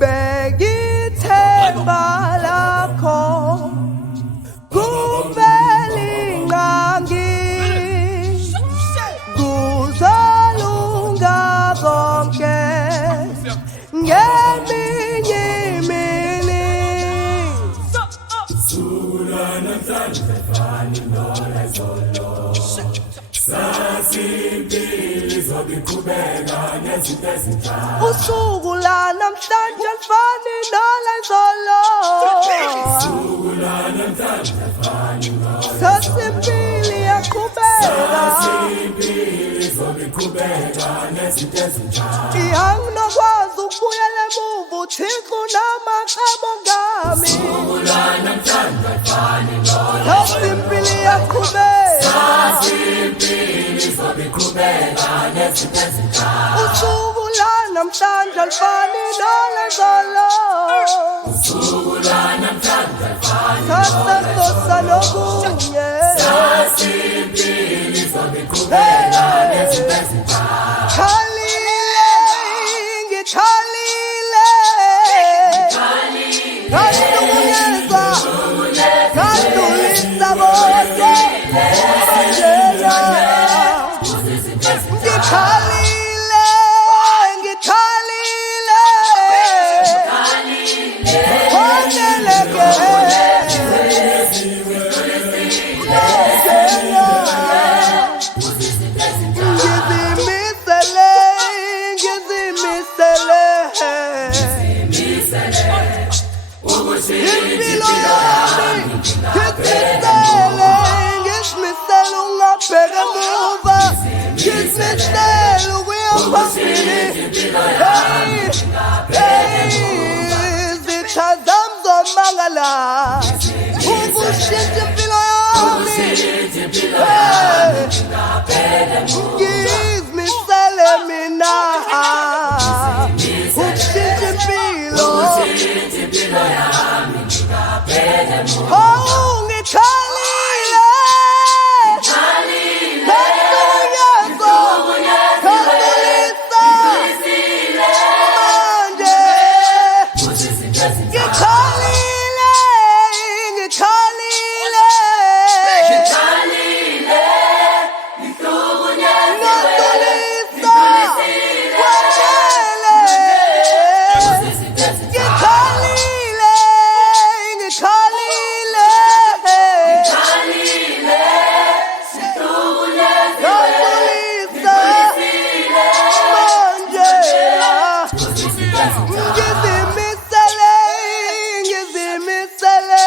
Bengithemba lakho kuvelingangi kuzolunga konke ngeminye imini Sula namhlanje fani nola zolo Sasimpili zobiqhubeka nezinto ezinjalo usuku la namhlanje alifani nolazolo Usuku la namhlanje fani nola sasimpili yaqhubeka Sasimpili zobiqhubeka nezinto ezinjalo Angikwazi ukubuyela emuva uThixo namacebo ngami Usuku la namhlanje fani nola sasimpili yaqhubeka Sasimpili zobiqhubeka nezinto ezinjalo usuku la namhlanje alifani nolazolo Usuku la namhlanje fani sasasosa nokunye Sasimpili zobiqhubeka nezinto ezinjalo Khalile, ngikhalile Ngahlukunyezwa, ngadlulisa bonke Manjena Ngikhalile, ngikhalile Koneleke Ngizimisele Impilo yami Ngizimisele Ngizimisele ungabheka emuva Ngizimisele ukuya phambili Izitha zami zomangala Ukushintsha impilo yami Ngizimisele mina Ukushintsha impilo Oh, ngikhalile Ngahlukunyezwa, ngadlulisa Manje ngikhalile Ngikhalile Ngadlulisa Kwanele Ngikhalile Ngikhalile Ngadlulisa Manje Ngizimisele Ngizimisele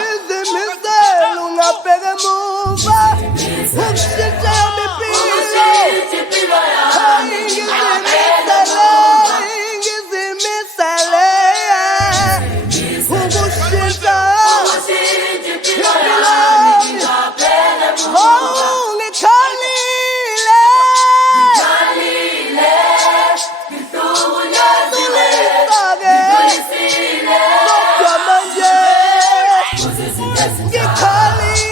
Ngizimisele ungabheka emuva Ukushintsha yami impilo Ngizimisele Ukushintsha impilo yami Oh, ngikhalile Ngidlulisa-ke Kodwa manje ngikhalile